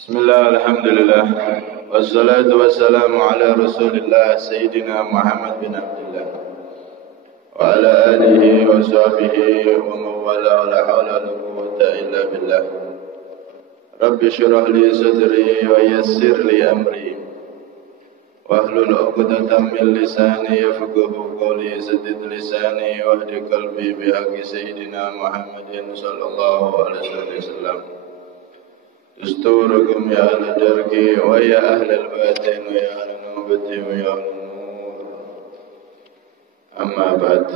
Bismillah, alhamdulillah, wassalatu wassalamu ala rasulillah Sayyidina Muhammad bin Abdullah wa ala alihi wa sahbihi wa mawala wa la hawla wa la quwwata illa billah. Rabbi syurah li sadri wa yassir li amri wahlul 'uqdatam min lisani yafqahu qawli. Saddid lisani wahdi qalbi bihaqqi Sayyidina Muhammadin sallallahu alaihi wasallam. Dusturakum ya ahla darki wa ya ahla al-batin wa ya ahla nubati wa ya ahla nur. Amma ba'd.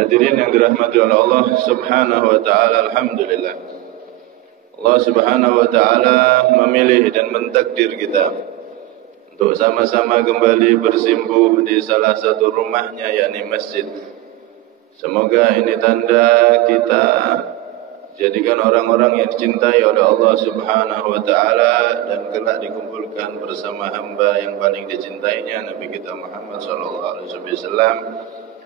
Hadirin yang dirahmati oleh Allah subhanahu wa ta'ala, alhamdulillah, Allah subhanahu wa ta'ala memilih dan mentakdir kita untuk sama-sama kembali bersimpuh di salah satu rumahnya, yakni masjid. Semoga ini tanda kita jadikan orang-orang yang dicintai oleh Allah subhanahu wa ta'ala dan kelak dikumpulkan bersama hamba yang paling dicintainya, Nabi kita Muhammad sallallahu alaihi wasallam,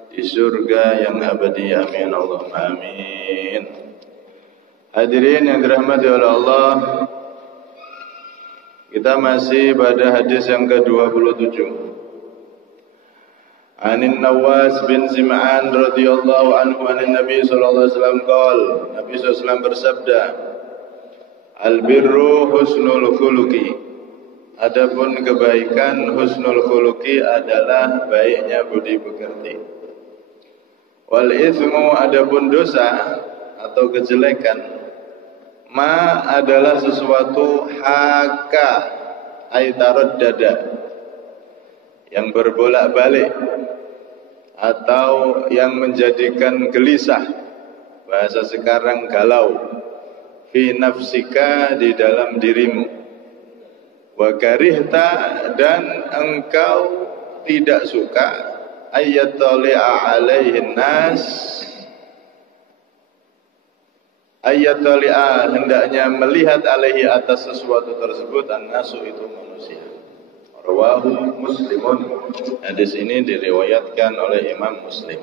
di surga yang abadi. Amin Allahumma amin. Hadirin yang dirahmati oleh Allah, kita masih pada hadis yang ke-27. Anin Nawas bin Sim'an radhiyallahu anhu anin Nabi sallallahu alaihi wasallam qala, Nabi sallallahu alaihi wasallam bersabda, al-birru husnul khuluqi. Adapun kebaikan, husnul khuluqi adalah baiknya budi pekerti. Wal itsmu, adapun dosa atau kejelekan, ma adalah sesuatu haka ay taraddada, yang berbolak-balik atau yang menjadikan gelisah, bahasa sekarang galau, fi nafsika, di dalam dirimu, wa karihta, dan engkau tidak suka, ayyatali'a alaihin nas, ayyatali'a, hendaknya melihat alaihi, atas sesuatu tersebut, an-nasu, itu manusia. Rawahu Muslimun. Hadis ini diriwayatkan oleh Imam Muslim.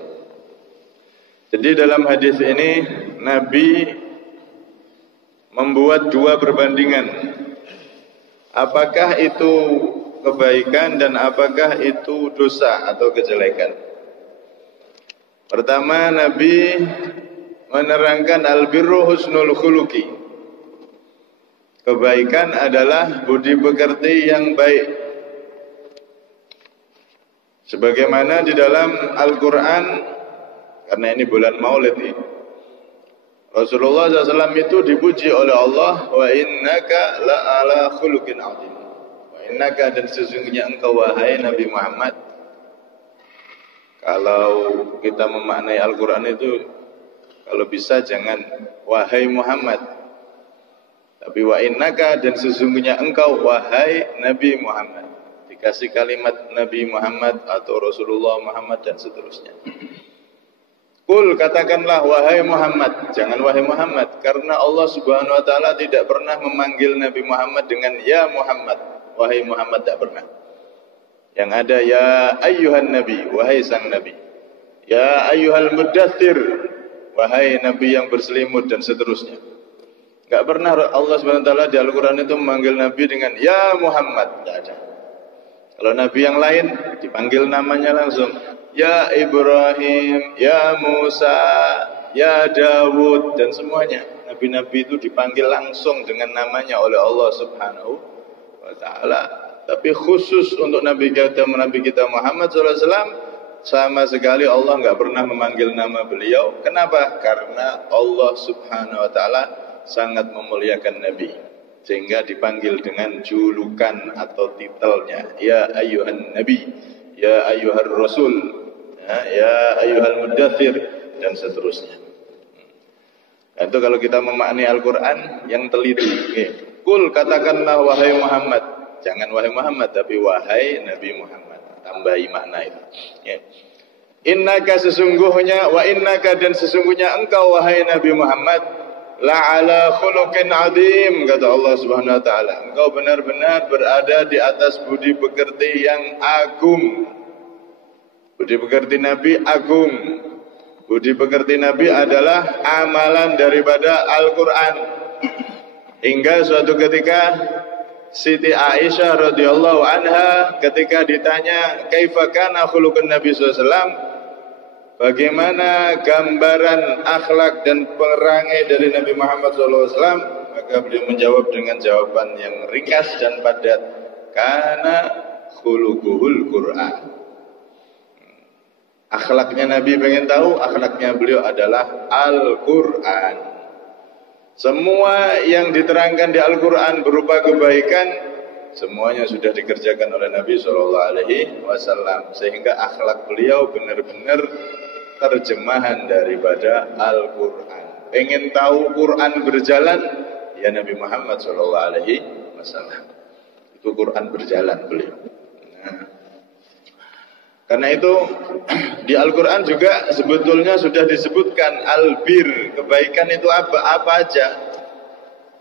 Jadi dalam hadis ini Nabi membuat dua perbandingan. Apakah itu kebaikan dan apakah itu dosa atau kejelekan? Pertama, Nabi menerangkan al-birru husnul khuluqi. Kebaikan adalah budi pekerti yang baik. Sebagaimana di dalam Al-Quran, karena ini bulan Maulid ini, Rasulullah SAW itu dipuji oleh Allah, wa innaka la'ala khuluqin azim. Wa innaka, dan sesungguhnya engkau wahai Nabi Muhammad. Kalau kita memaknai Al-Quran itu, kalau bisa jangan wahai Muhammad, tapi wa innaka, dan sesungguhnya engkau wahai Nabi Muhammad. Dikasih kalimat Nabi Muhammad atau Rasulullah Muhammad dan seterusnya. Kul, katakanlah wahai Muhammad, jangan wahai Muhammad, karena Allah subhanahu wa ta'ala tidak pernah memanggil Nabi Muhammad dengan ya Muhammad. Wahai Muhammad tak pernah. Yang ada ya ayyuhan Nabi, wahai sang Nabi. Ya ayyuhal muddathir, wahai Nabi yang berselimut, dan seterusnya. Enggak pernah Allah subhanahu wa ta'ala di Al-Quran itu memanggil Nabi dengan ya Muhammad, tidak ada. Kalau Nabi yang lain dipanggil namanya langsung, ya Ibrahim, ya Musa, ya Dawud, dan semuanya. Nabi-nabi itu dipanggil langsung dengan namanya oleh Allah subhanahu wa ta'ala. Tapi khusus untuk Nabi kita Muhammad SAW, sama sekali Allah enggak pernah memanggil nama beliau. Kenapa? Karena Allah subhanahu wa ta'ala sangat memuliakan Nabi, sehingga dipanggil dengan julukan atau titelnya, ya ayyuhan nabi, ya ayyuhar rasul, ya ayyuhal muddathir, dan seterusnya. Nah, itu kalau kita memaknai Al-Quran yang teliti. Kul, katakanlah wahai Muhammad, jangan wahai Muhammad tapi wahai Nabi Muhammad, tambahi makna itu. Innaka, sesungguhnya, wa innaka, dan sesungguhnya engkau wahai Nabi Muhammad, la'ala khuluqin azim, kata Allah subhanahu wa ta'ala, engkau benar-benar berada di atas budi pekerti yang agung. Budi pekerti Nabi agung. Budi pekerti Nabi adalah amalan daripada Al-Quran. Hingga suatu ketika Siti Aisyah radhiyallahu anha ketika ditanya kaifa kana khuluqun Nabi sallallahu alaihi wasallam, bagaimana gambaran akhlak dan perangai dari Nabi Muhammad sallallahu alaihi wasallam, maka beliau menjawab dengan jawaban yang ringkas dan padat, kana khuluquhul Qur'an. Akhlaknya Nabi, pengen tahu, akhlaknya beliau adalah Al-Qur'an. Semua yang diterangkan di Al-Quran berupa kebaikan, semuanya sudah dikerjakan oleh Nabi SAW. Sehingga akhlak beliau benar-benar terjemahan daripada Al-Quran. Pengen tahu Quran berjalan, ya Nabi Muhammad SAW. Itu Quran berjalan beliau. Nah, karena itu di Al-Quran juga sebetulnya sudah disebutkan albir, kebaikan itu apa aja.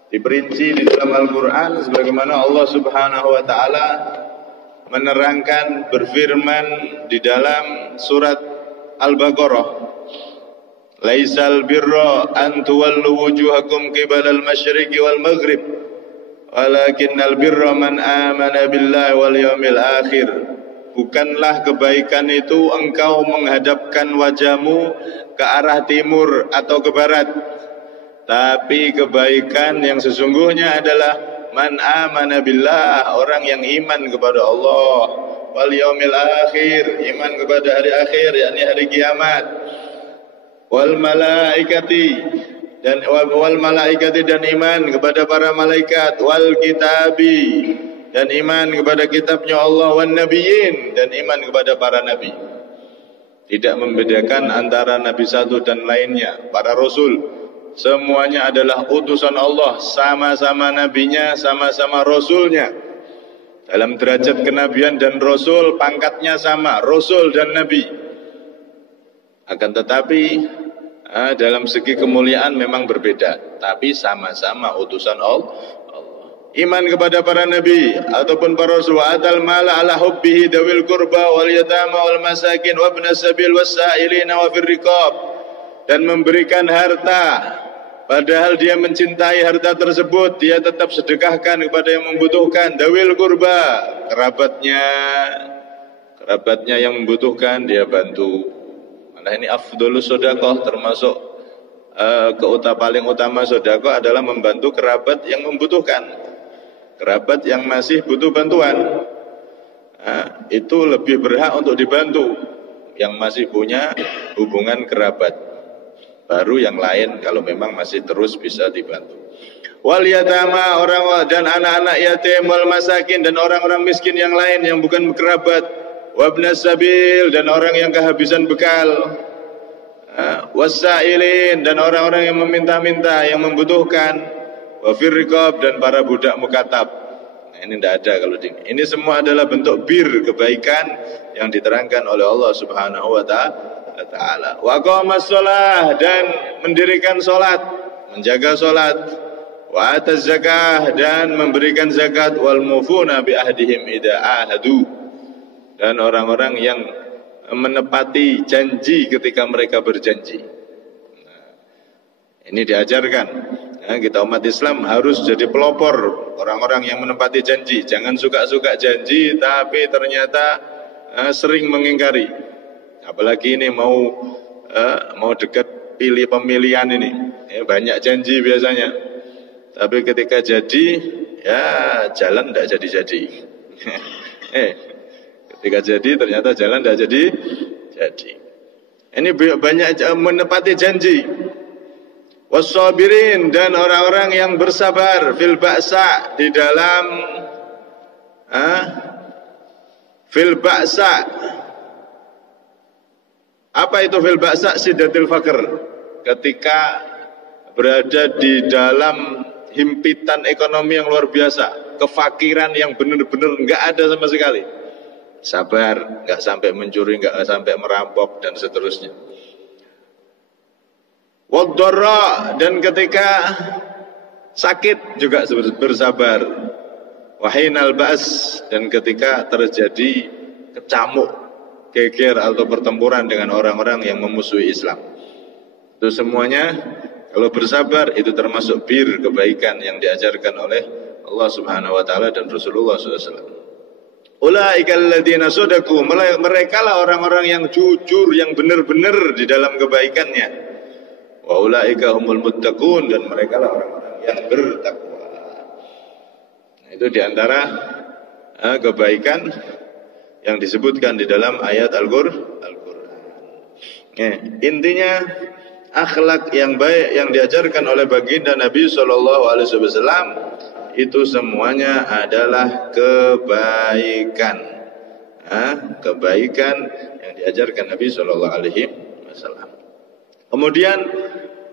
Diperinci di dalam Al-Quran sebagaimana Allah Subhanahu wa taala menerangkan, berfirman di dalam surat Al-Baqarah, laisal birra an tuwallu wujuhakum qibalal masyriqi wal maghrib walakinnal birra man amana billahi wal yawmil akhir. Bukanlah kebaikan itu engkau menghadapkan wajahmu ke arah timur atau ke barat, tapi kebaikan yang sesungguhnya adalah man amana billah, orang yang iman kepada Allah, wal yaumil akhir, iman kepada hari akhir, yakni hari kiamat, wal malaikati dan iman kepada para malaikat, wal kitabi dan iman kepada kitabnya Allah, wan nabiyyin dan iman kepada para nabi. Tidak membedakan antara nabi satu dan lainnya. Para rasul semuanya adalah utusan Allah, sama-sama nabinya, sama-sama rasulnya. Dalam derajat kenabian dan rasul pangkatnya sama, rasul dan nabi. Akan tetapi dalam segi kemuliaan memang berbeda, tapi sama-sama utusan Allah. Iman kepada para nabi ataupun para rasul, atal mala ala hubbihi dawil qurba wal yatama wal masakin wa ibnas sabil wasailina wa fir riqab, dan memberikan harta padahal dia mencintai harta tersebut, dia tetap sedekahkan kepada yang membutuhkan. Dawil qurba, kerabatnya yang membutuhkan dia bantu. Malah ini afdhalus sedekah, termasuk paling utama sedekah adalah membantu kerabat yang membutuhkan. Kerabat yang masih butuh bantuan, itu lebih berhak untuk dibantu, yang masih punya hubungan kerabat. Baru yang lain kalau memang masih terus bisa dibantu. Wal yatama, orang dan anak-anak yatim, wal masakin dan orang-orang miskin yang lain yang bukan kerabat, wabnas sabil dan orang yang kehabisan bekal, wasailin dan orang-orang yang meminta-minta, yang membutuhkan, wa fir riqab dan para budak mukatab. Nah, ini tidak ada kalau ini semua adalah bentuk bir, kebaikan yang diterangkan oleh Allah Subhanahu wa taala. Wa qamash shalah, dan mendirikan salat, menjaga salat, wa ataz zakah dan memberikan zakat, wal mufuna bi ahdihim idza ahadu, dan orang-orang yang menepati janji ketika mereka berjanji. Nah, ini diajarkan. Kita umat Islam harus jadi pelopor orang-orang yang menepati janji. Jangan suka-suka janji tapi ternyata sering mengingkari. Apalagi ini mau dekat pilih pemilihan ini, banyak janji biasanya. Tapi ketika jadi, ya jalan tidak jadi-jadi. Ketika jadi ternyata jalan tidak jadi. Ini banyak menepati janji. Wassabirin, dan orang-orang yang bersabar, fil ba'sa, di dalam fil ba'sa. Apa itu fil ba'sa? Sidatil faqr, ketika berada di dalam himpitan ekonomi yang luar biasa, kefakiran yang benar-benar enggak ada sama sekali. Sabar, enggak sampai mencuri, enggak sampai merampok dan seterusnya. Waddarra, dan ketika sakit juga bersabar. Wahinal ba's, dan ketika terjadi kecamuk, geger atau pertempuran dengan orang-orang yang memusuhi Islam. Itu semuanya Kalau bersabar itu termasuk bir, kebaikan yang diajarkan oleh Allah Subhanahu wa taala dan Rasulullah SAW. Ulaikal ladzina shadaku, mereka lah orang-orang yang jujur, yang benar-benar di dalam kebaikannya. Wa ulaika humul muttaqun, dan mereka lah orang-orang yang bertakwa. Nah, itu diantara kebaikan yang disebutkan di dalam ayat Al-Qur'an. Intinya akhlak yang baik yang diajarkan oleh baginda Nabi SAW itu semuanya adalah kebaikan. Kebaikan yang diajarkan Nabi SAW. Kemudian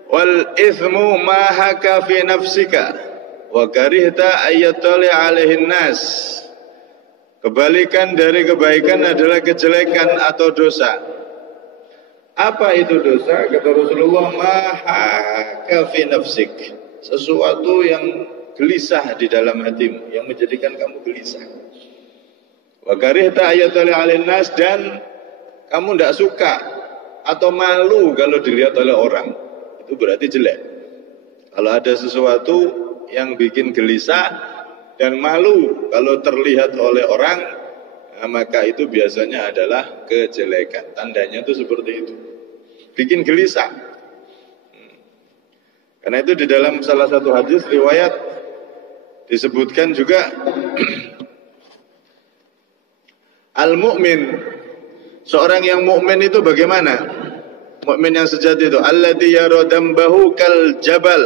wal ithmu ma haka fi nafsika wa karihta ayyatali alaihin nas. Kebalikan dari kebaikan adalah kejelekan atau dosa. Apa itu dosa? Kata Rasulullah, ma haka fi nafsik, sesuatu yang gelisah di dalam hatimu, yang menjadikan kamu gelisah. Wa karihta ayyatali alaihin nas, dan kamu tidak suka atau malu kalau dilihat oleh orang. Itu berarti jelek. Kalau ada sesuatu yang bikin gelisah dan malu kalau terlihat oleh orang, maka itu biasanya adalah kejelekan. Tandanya itu seperti itu, bikin gelisah. Karena itu di dalam salah satu hadis riwayat disebutkan juga al-mu'min, seorang yang mukmin itu bagaimana? Mukmin yang sejati itu alladzi yara dambahu kal jabal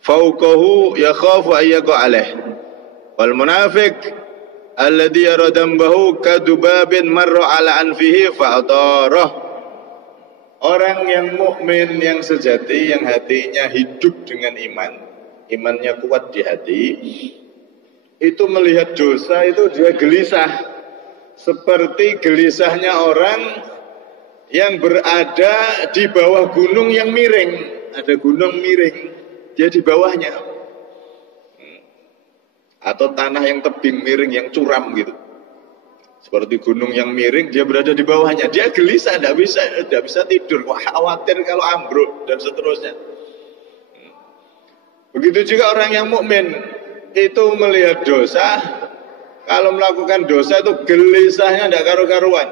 fawqahu yakhafu ayyaqa alaih. Wal munafiq alladzi yara dambahu kadubabin marra ala anfihi fa'tarah. Orang yang mukmin yang sejati, yang hatinya hidup dengan iman, imannya kuat di hati, itu melihat dosa itu dia gelisah, seperti gelisahnya orang yang berada di bawah gunung yang miring. Ada gunung miring, dia di bawahnya, atau tanah yang tebing miring, yang curam gitu. Seperti gunung yang miring, dia berada di bawahnya. Dia gelisah, tidak bisa tidur, khawatir kalau ambruk dan seterusnya. Begitu juga orang yang mukmin itu melihat dosa, kalau melakukan dosa itu gelisahnya tidak karu-karuan.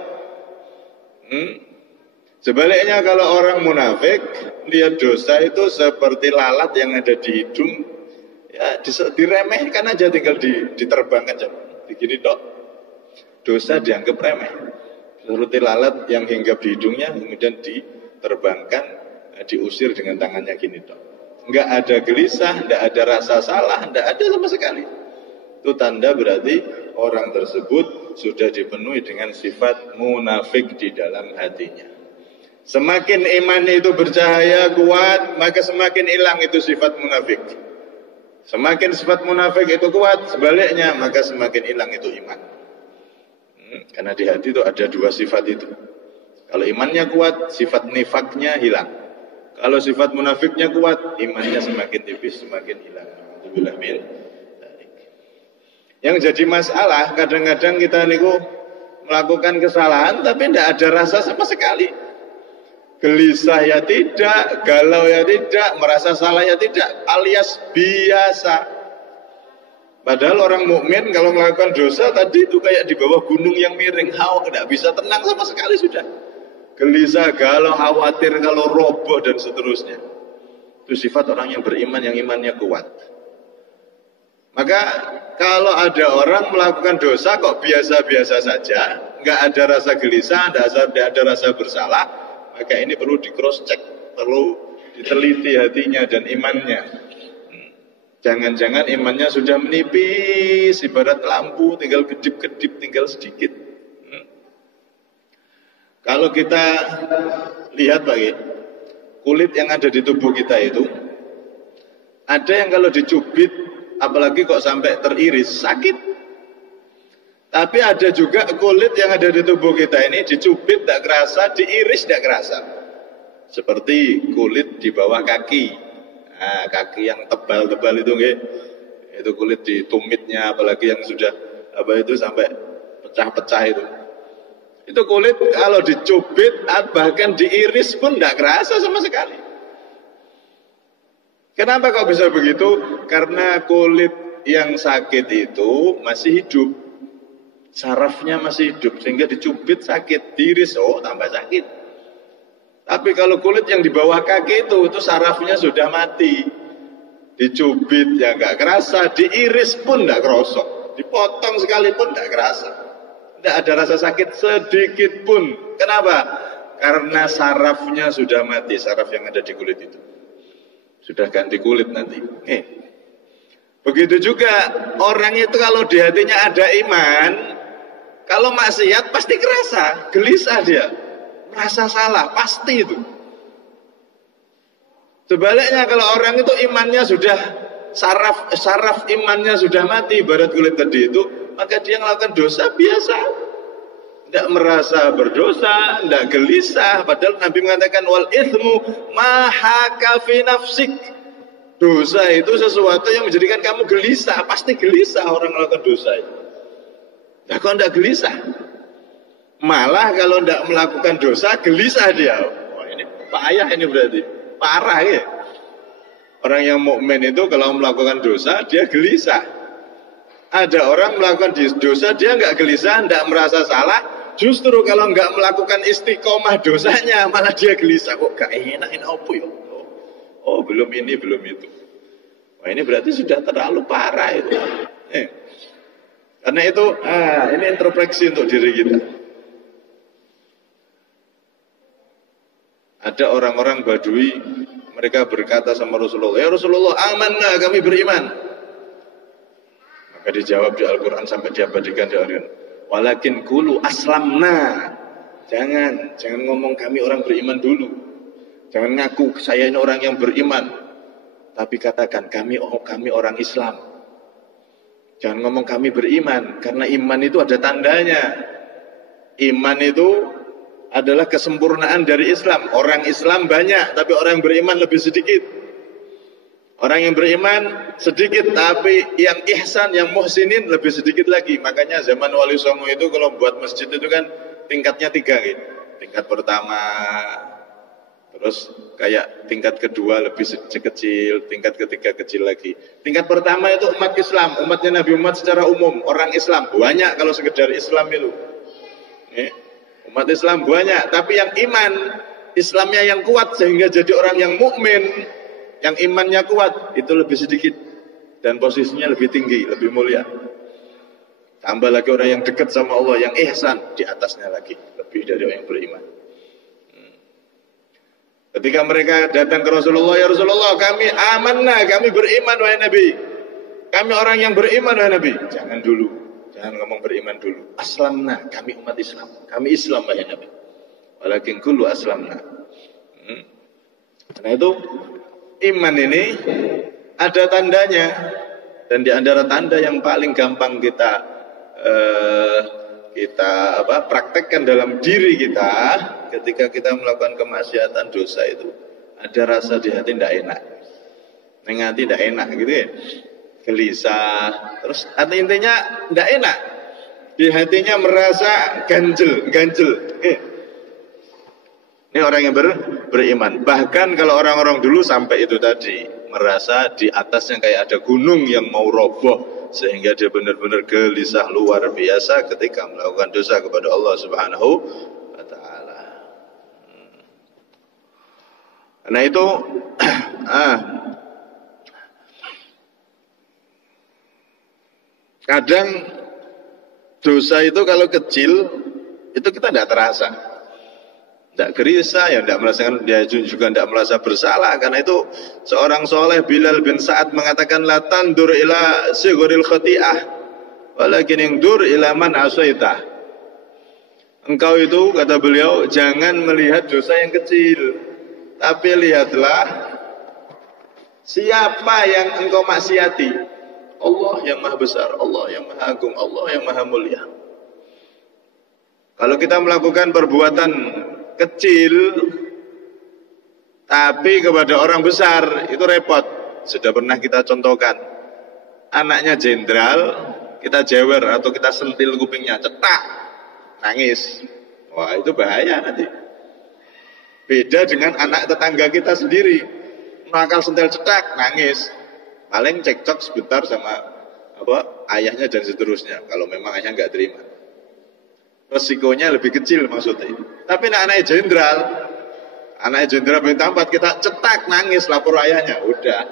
Sebaliknya kalau orang munafik lihat dosa itu seperti lalat yang ada di hidung, ya diremehkan aja, tinggal diterbangkan aja, begini tok. Dosa dianggap remeh, seperti lalat yang hinggap di hidungnya kemudian diterbangkan, diusir dengan tangannya gini tok. Enggak ada gelisah, enggak ada rasa salah, enggak ada sama sekali. Itu tanda berarti orang tersebut sudah dipenuhi dengan sifat munafik di dalam hatinya. Semakin imannya itu bercahaya kuat, maka semakin hilang itu sifat munafik. Semakin sifat munafik itu kuat, sebaliknya maka semakin hilang itu iman. Karena di hati itu ada dua sifat itu. Kalau imannya kuat, sifat nifaknya hilang. Kalau sifat munafiknya kuat, imannya semakin tipis, semakin hilang. Yang jadi masalah, kadang-kadang kita niku melakukan kesalahan tapi tidak ada rasa sama sekali. Gelisah ya tidak, galau ya tidak, merasa salah ya tidak, alias biasa. Padahal orang mukmin kalau melakukan dosa tadi itu kayak di bawah gunung yang miring, tidak bisa tenang sama sekali sudah. Gelisah, galau, khawatir kalau roboh dan seterusnya. Itu sifat orang yang beriman, yang imannya kuat. Maka kalau ada orang melakukan dosa kok biasa-biasa saja, nggak ada rasa gelisah, nggak ada rasa bersalah, maka ini perlu di cross check, perlu diteliti hatinya dan imannya. Jangan-jangan imannya sudah menipis, ibarat lampu, tinggal kedip-kedip, tinggal sedikit. Kalau kita lihat Pak, kulit yang ada di tubuh kita itu, ada yang kalau dicubit, apalagi kok sampai teriris, sakit. Tapi ada juga kulit yang ada di tubuh kita ini dicubit tidak kerasa, diiris tidak kerasa. Seperti kulit di bawah kaki. Nah, kaki yang tebal-tebal itu itu kulit di tumitnya, apalagi yang sudah sampai pecah-pecah itu. Itu kulit kalau dicubit bahkan diiris pun tidak kerasa sama sekali. Kenapa kok bisa begitu? Karena kulit yang sakit itu masih hidup, sarafnya masih hidup, sehingga dicubit sakit, diiris tambah sakit. Tapi kalau kulit yang di bawah kaki itu sarafnya sudah mati, dicubit ya nggak kerasa, diiris pun nggak kerosok, dipotong sekalipun nggak kerasa, nggak ada rasa sakit sedikit pun. Kenapa? Karena sarafnya sudah mati, saraf yang ada di kulit itu sudah ganti kulit nanti. Begitu juga orang itu kalau di hatinya ada iman, kalau maksiat pasti kerasa, gelisah dia, merasa salah, pasti itu. Sebaliknya kalau orang itu imannya sudah saraf imannya sudah mati, ibarat kulit tadi itu, maka dia melakukan dosa biasa, tidak merasa berdosa, tidak gelisah. Padahal Nabi mengatakan wal ithmu ma haka fi nafsik. Dosa itu sesuatu yang menjadikan kamu gelisah. Pasti gelisah orang melakukan dosa itu. Nah, kok tidak gelisah? Malah kalau tidak melakukan dosa gelisah dia. Wah, ini payah ini berarti. Parah ya. Orang yang mukmin itu kalau melakukan dosa dia gelisah. Ada orang melakukan dosa dia nggak gelisah, tidak merasa salah. Justru kalau nggak melakukan istiqomah dosanya malah dia gelisah. Kok gak enak ini apa ya? Oh belum ini belum itu. Wah ini berarti sudah terlalu parah itu. Karena itu ini introspeksi untuk diri kita. Ada orang-orang Badui, mereka berkata sama Rasulullah, ya Rasulullah, amanna, kami beriman. Maka dijawab di Al-Quran sampai diabadikan di Al-Quran, walakin kulu aslamna. Jangan ngomong kami orang beriman dulu. Jangan ngaku saya ini orang yang beriman. Tapi katakan kami orang Islam. Jangan ngomong kami beriman, karena iman itu ada tandanya. Iman itu adalah kesempurnaan dari Islam. Orang Islam banyak, tapi orang yang beriman lebih sedikit. Orang yang beriman sedikit, tapi yang ihsan, yang muhsinin lebih sedikit lagi. Makanya zaman Wali Songo itu kalau buat masjid itu kan tingkatnya 3 gitu. Tingkat pertama, terus kayak tingkat kedua lebih kecil, tingkat ketiga kecil lagi. Tingkat pertama itu umat Islam, umatnya Nabi Muhammad secara umum, orang Islam banyak kalau sekedar Islam itu. Umat Islam banyak, tapi yang iman Islamnya yang kuat sehingga jadi orang yang mukmin, yang imannya kuat itu lebih sedikit dan posisinya lebih tinggi, lebih mulia. Tambah lagi orang yang dekat sama Allah, yang ihsan, di atasnya lagi lebih dari orang yang beriman. Ketika mereka datang ke Rasulullah, ya Rasulullah, kami amanna, kami beriman wahai Nabi. Kami orang yang beriman wahai Nabi. Jangan dulu, jangan ngomong beriman dulu. Aslamna, kami umat Islam. Kami Islam wahai Nabi. Walakin kullu aslamna. Karena itu iman ini ada tandanya, dan di antara tanda yang paling gampang kita praktekkan dalam diri kita ketika kita melakukan kemaksiatan dosa itu, ada rasa di hati tidak enak, neng hati tidak enak gitu ya, gelisah, terus arti intinya tidak enak di hatinya, merasa ganjel. Ini orang yang beriman. Bahkan kalau orang-orang dulu sampai itu tadi, merasa di atasnya kayak ada gunung yang mau roboh, sehingga dia benar-benar gelisah luar biasa ketika melakukan dosa kepada Allah Subhanahu wa taala. Karena itu kadang dosa itu kalau kecil itu kita tidak terasa, tidak gelisah, ya tidak merasakan, dia juga tidak merasa bersalah. Karena itu seorang soleh Bilal bin Sa'ad mengatakan, la tandur ila siguril khati'ah walakin ingdur ila man asaitah. Engkau itu, kata beliau, jangan melihat dosa yang kecil, tapi lihatlah siapa yang engkau maksiati. Allah yang maha besar, Allah yang maha agung, Allah yang maha mulia. Kalau kita melakukan perbuatan kecil tapi kepada orang besar, itu repot. Sudah pernah kita contohkan, anaknya jenderal kita jewer atau kita sentil kupingnya, cetak, nangis. Wah, itu bahaya nanti. Beda dengan anak tetangga kita sendiri, nakal sentil cetak, nangis. Paling cekcok sebentar sama ayahnya dan seterusnya. Kalau memang ayah nggak terima, resikonya lebih kecil maksudnya. Tapi anaknya jenderal bintang 4 kita cetak nangis lapor ayahnya, udah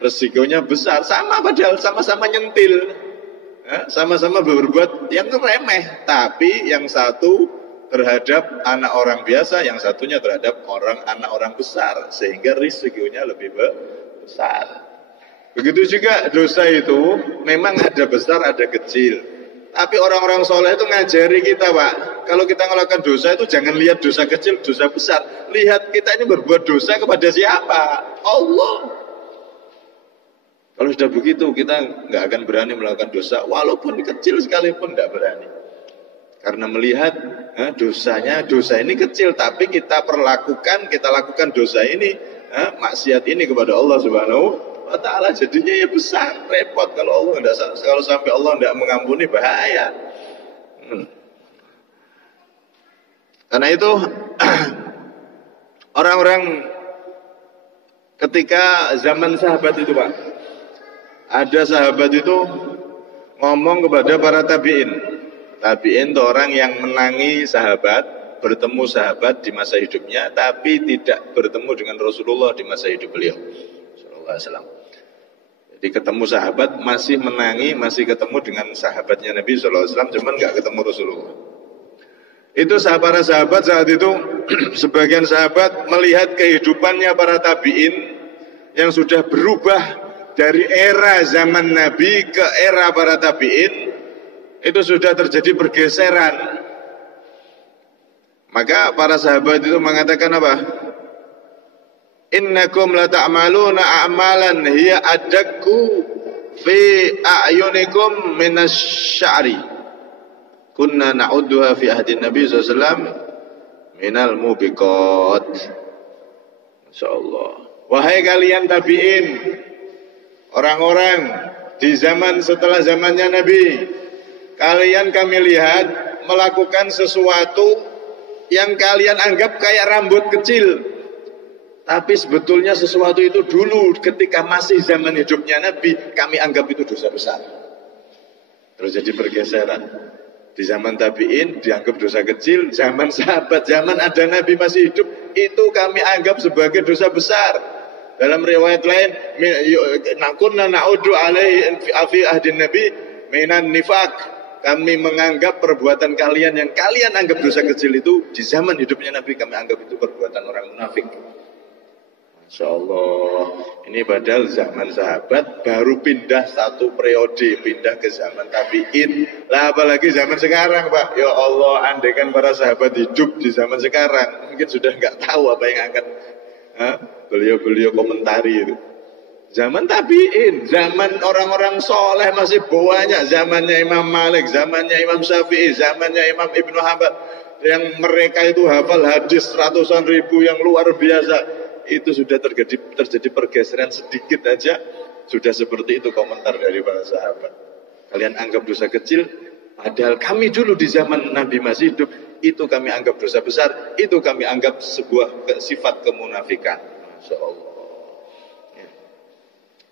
resikonya besar. Sama padahal sama-sama nyentil, sama-sama berbuat yang remeh, tapi yang satu terhadap anak orang biasa, yang satunya terhadap anak orang besar, sehingga risikonya lebih besar. Begitu juga dosa itu memang ada besar ada kecil, tapi orang-orang soleh itu ngajari kita, Pak, kalau kita melakukan dosa itu jangan lihat dosa kecil dosa besar, lihat kita ini berbuat dosa kepada siapa? Allah. Kalau sudah begitu kita nggak akan berani melakukan dosa, walaupun kecil sekalipun nggak berani. Karena melihat dosa ini kecil, tapi kita lakukan dosa ini, maksiat ini kepada Allah Subhanahu wa Ta'ala, jadinya ya besar, repot. Kalau sampai Allah tidak mengampuni, bahaya. Karena itu orang-orang ketika zaman sahabat itu, Pak, ada sahabat itu ngomong kepada para tabi'in. Tabi'in itu orang yang menangi sahabat, bertemu sahabat di masa hidupnya, tapi tidak bertemu dengan Rasulullah di masa hidup beliau sallallahu alaihi wasallam. Jadi ketemu sahabat, masih menangi, masih ketemu dengan sahabatnya Nabi sallallahu alaihi wasallam, cuman nggak ketemu Rasulullah. Itu para sahabat saat itu sebagian sahabat melihat kehidupannya para tabi'in yang sudah berubah dari era zaman Nabi ke era para tabi'in. Itu sudah terjadi pergeseran. Maka para sahabat itu mengatakan apa? Innakum la ta'maluna a'malan hiya adakku fi a'yunikum minasy'ari. Kunna na'udduha fi ahdin Nabi sallallahu alaihi wasallam minal mubiqat. Masyaallah. Wahai kalian tabi'in, orang-orang di zaman setelah zamannya Nabi, kalian kami lihat melakukan sesuatu yang kalian anggap kayak rambut kecil, tapi sebetulnya sesuatu itu dulu ketika masih zaman hidupnya Nabi, kami anggap itu dosa besar. Terus jadi pergeseran. Di zaman tabi'in dianggap dosa kecil, zaman sahabat, zaman ada Nabi masih hidup, itu kami anggap sebagai dosa besar. Dalam riwayat lain, kunna na'uddu alaihi fi ahdin Nabi minan nifaq. Kami menganggap perbuatan kalian yang kalian anggap dosa kecil itu di zaman hidupnya Nabi kami anggap itu perbuatan orang munafik. Masya Allah. Ini padahal zaman sahabat baru pindah satu periode, pindah ke zaman tabi'in. Lah apalagi zaman sekarang, Pak. Ya Allah, andaikan para sahabat hidup di zaman sekarang, mungkin sudah nggak tahu apa yang akan beliau-beliau komentari itu. Zaman tabi'in, zaman orang-orang soleh masih banyak. Zamannya Imam Malik, zamannya Imam Syafi'i, zamannya Imam Ibnu Hanbal, yang mereka itu hafal hadis ratusan ribu yang luar biasa. Itu sudah terjadi pergeseran sedikit aja, sudah seperti itu komentar dari para sahabat. Kalian anggap dosa kecil, padahal kami dulu di zaman Nabi masih hidup, itu kami anggap dosa besar, itu kami anggap sebuah sifat kemunafikan. Masya Allah.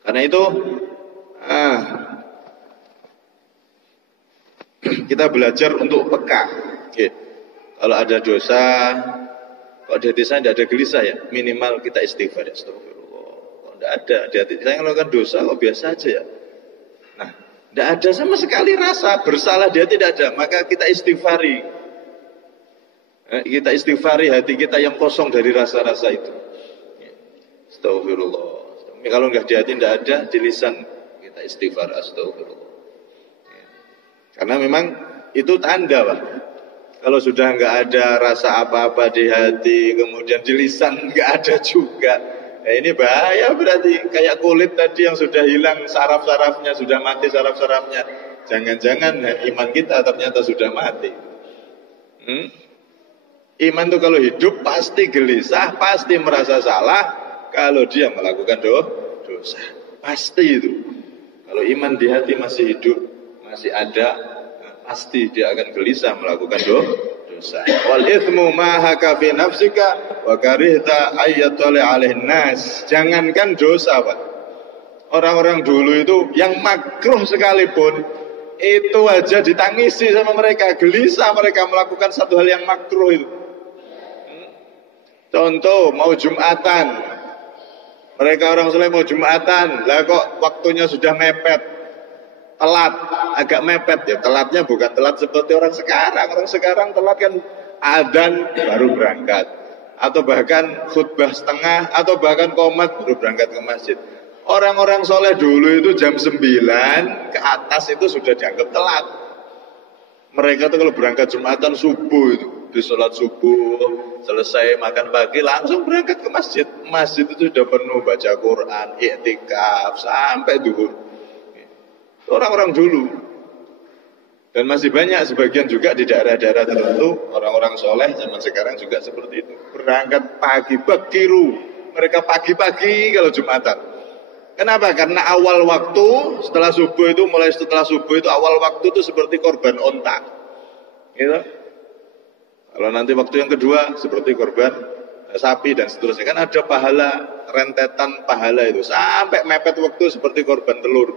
Karena itu kita belajar untuk peka. Kalau ada dosa, kalau di hati saya tidak ada gelisah ya, minimal kita istighfar ya. Astagfirullah. Kalau tidak ada di hati saya melakukan dosa, kok biasa aja ya. Nah, tidak ada sama sekali rasa bersalah di hati, tidak ada. Maka kita istighfari. Kita istighfari hati kita yang kosong dari rasa-rasa itu. Astagfirullah. Kalau nggak di hati tidak ada, di lisan kita istighfar astagfirullah. Karena memang itu tanda, Pak. Kalau sudah nggak ada rasa apa-apa di hati, kemudian di lisan nggak ada juga, ini bahaya berarti. Kayak kulit tadi yang sudah hilang saraf-sarafnya, sudah mati saraf-sarafnya. Jangan-jangan iman kita ternyata sudah mati. Iman itu kalau hidup pasti gelisah, pasti merasa salah. Kalau dia melakukan dosa, pasti itu. Kalau iman di hati masih hidup, masih ada, pasti dia akan gelisah melakukan dosa. insan. Wal ithmu ma haka fi nafsika wa karihta ayyatali 'alaihin nas. Jangankan dosa, Pak. Orang-orang dulu itu yang makruh sekalipun itu aja ditangisi sama mereka, gelisah mereka melakukan satu hal yang makruh itu. Contoh mau Jumatan, mereka orang soleh mau Jumatan, lah kok waktunya sudah mepet, telat, agak mepet ya. Telatnya bukan telat seperti orang sekarang. Orang sekarang telat kan adzan baru berangkat, atau bahkan khutbah setengah, atau bahkan qomat baru berangkat ke masjid. Orang-orang soleh dulu itu jam 9 ke atas itu sudah dianggap telat. Mereka tuh kalau berangkat Jumatan subuh itu, di sholat subuh, selesai makan pagi langsung berangkat ke masjid. Masjid itu sudah penuh baca Quran, i'tikaf sampai duhur. Orang-orang dulu. Dan masih banyak sebagian juga di daerah-daerah tertentu orang-orang soleh zaman sekarang juga seperti itu. Berangkat pagi, bakiru. Mereka pagi-pagi kalau Jumatan. Kenapa? Karena awal waktu setelah subuh itu, mulai setelah subuh itu awal waktu itu seperti korban onta, gitu. Kalau nanti waktu yang kedua seperti korban sapi dan seterusnya, kan ada pahala, rentetan pahala itu sampai mepet waktu seperti korban telur.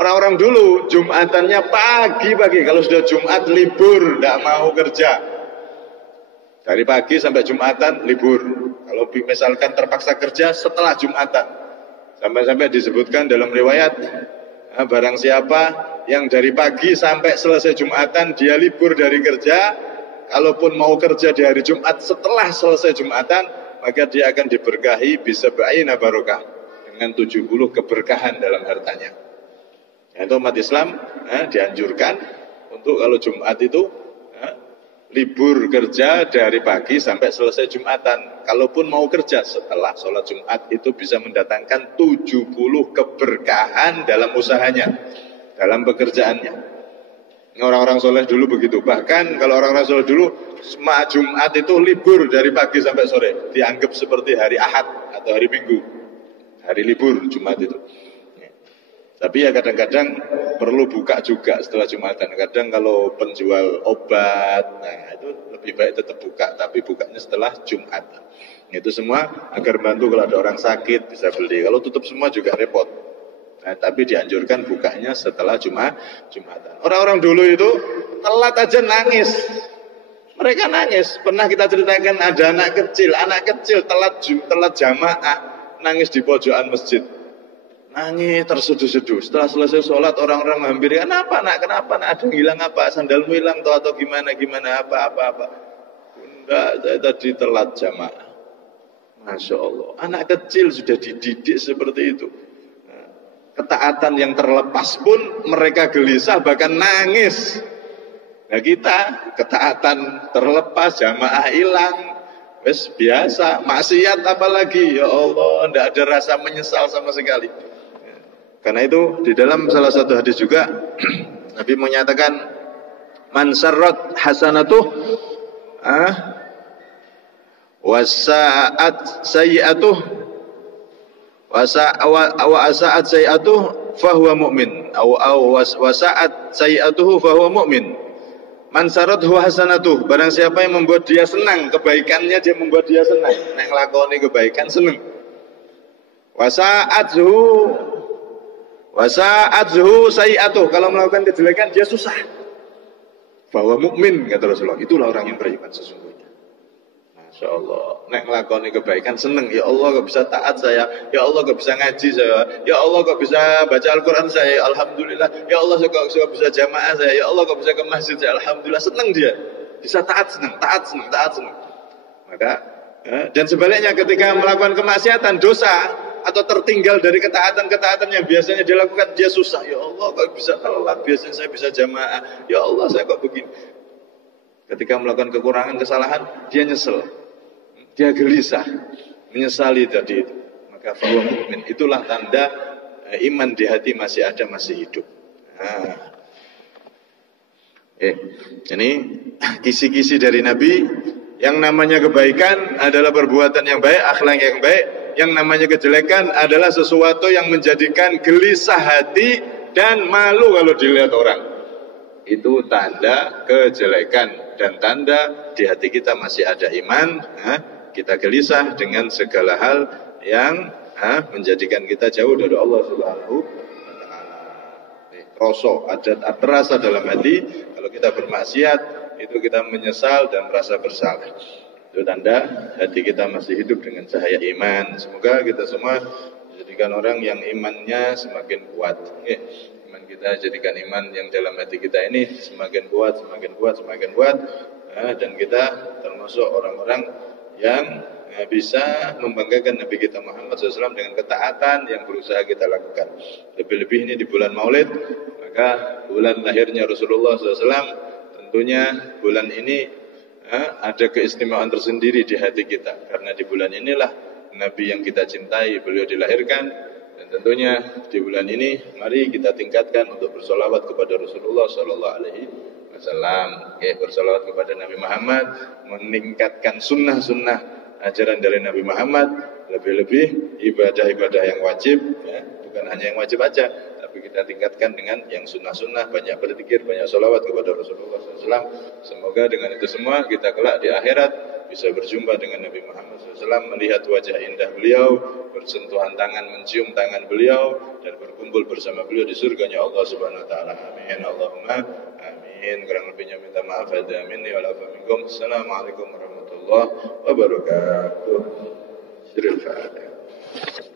Orang-orang dulu Jumatannya pagi-pagi, kalau sudah Jumat libur, tidak mau kerja. Dari pagi sampai Jumatan libur. Kalau misalkan terpaksa kerja setelah Jumatan. Sampai-sampai disebutkan dalam riwayat, barang siapa yang dari pagi sampai selesai Jumatan dia libur dari kerja, kalaupun mau kerja di hari Jumat setelah selesai Jumatan, maka dia akan diberkahi bisa ba'ina barokah, dengan 70 keberkahan dalam hartanya. Itu umat Islam dianjurkan untuk kalau Jumat itu libur kerja dari pagi sampai selesai Jumatan. Kalaupun mau kerja setelah sholat Jumat itu bisa mendatangkan 70 keberkahan dalam usahanya, dalam pekerjaannya. Orang-orang soleh dulu begitu. Bahkan kalau orang-orang soleh dulu Jumat itu libur dari pagi sampai sore, dianggap seperti hari Ahad atau hari Minggu, hari libur Jumat itu. Tapi ya kadang-kadang perlu buka juga setelah Jumatan. Kadang kalau penjual obat, nah itu lebih baik tetap buka, tapi bukanya setelah Jumat. Itu semua agar bantu kalau ada orang sakit bisa beli. Kalau tutup semua juga repot. Nah, tapi dianjurkan bukanya setelah Jumatan. Orang-orang dulu itu telat aja nangis. Mereka nangis. Pernah kita ceritakan ada anak kecil telat jamaah, nangis di pojokan masjid. Nangis terseduh-seduh. Setelah selesai sholat orang-orang menghampiri, kenapa nak? Ada yang hilang apa? Sandalmu hilang atau gimana? Apa? Bunda, saya tadi telat jamaah. Masya Allah, anak kecil sudah dididik seperti itu. Ketaatan yang terlepas pun mereka gelisah, bahkan nangis. Nah kita ketaatan terlepas, jamaah hilang, wes biasa. Maksiat apalagi, ya Allah, tidak ada rasa menyesal sama sekali. Karena itu di dalam salah satu hadis juga Nabi menyatakan man sarrat hasanatuh wasa'at sayyi'atuh wasa'at sayyi'atuh fahuwa mu'min wasa'at sayyi'atuhu fahuwa mu'min. Man sarrathu hasanatuh, barang siapa yang membuat dia senang kebaikannya, dia membuat dia senang, nek nglakoni kebaikan seneng. Wasa'athu sayi'atuh, kalau melakukan kejelekan dia susah. Bahwa mukmin kata Rasulullah, itulah orang yang beriman sesungguhnya. Masya Allah, nek ngelakoni kebaikan seneng. Ya Allah kok bisa taat saya, ya Allah kok bisa ngaji saya, ya Allah kok bisa baca Al-Quran saya, alhamdulillah. Ya Allah kok bisa jamaah saya, ya Allah kok bisa ke masjid saya, alhamdulillah. Seneng dia, bisa taat seneng. Maka dan sebaliknya ketika melakukan kemaksiatan, dosa, atau tertinggal dari ketaatan-ketaatan yang biasanya dilakukan, dia susah. Ya Allah kok bisa telat, biasanya saya bisa jamaah, ya Allah saya kok begini. Ketika melakukan kekurangan, kesalahan, dia nyesel, dia gelisah, menyesali tadi itu. Maka fahuwa mu'min, itulah tanda iman di hati masih ada, masih hidup. Ini kisi-kisi dari Nabi. Yang namanya kebaikan adalah perbuatan yang baik, akhlak yang baik. Yang namanya kejelekan adalah sesuatu yang menjadikan gelisah hati dan malu kalau dilihat orang. itu tanda kejelekan dan tanda di hati kita masih ada iman. Kita gelisah dengan segala hal yang menjadikan kita jauh dari Allah Subhanahu wa taala. Rasa ada terasa dalam hati kalau kita bermaksiat itu kita menyesal dan merasa bersalah. Itu tanda hati kita masih hidup dengan cahaya iman. Semoga kita semua dijadikan orang yang imannya semakin kuat. Iman kita jadikan iman yang dalam hati kita ini semakin kuat, semakin kuat, semakin kuat. Dan kita termasuk orang-orang yang bisa membanggakan Nabi kita Muhammad SAW dengan ketaatan yang berusaha kita lakukan. Lebih-lebih ini di bulan Maulid, maka bulan lahirnya Rasulullah SAW, tentunya bulan ini ada keistimewaan tersendiri di hati kita. Karena di bulan inilah Nabi yang kita cintai, beliau dilahirkan. Dan tentunya di bulan ini mari kita tingkatkan untuk bersolawat kepada Rasulullah SAW. Bersolawat kepada Nabi Muhammad, meningkatkan sunnah-sunnah ajaran dari Nabi Muhammad, lebih-lebih ibadah-ibadah yang wajib, bukan hanya yang wajib aja, tapi kita tingkatkan dengan yang sunnah-sunnah, banyak berzikir, banyak sholawat kepada Rasulullah SAW. Semoga dengan itu semua kita kelak di akhirat bisa berjumpa dengan Nabi Muhammad SAW, melihat wajah indah beliau, bersentuhan tangan, mencium tangan beliau, dan berkumpul bersama beliau di surganya Allah Subhanahu Wa Taala. Amin. Allahumma amin. Kurang lebihnya minta maaf. Ada minni wal afa minkum. Assalamualaikum warahmatullahi wabarakatuh. Siril Fatihah.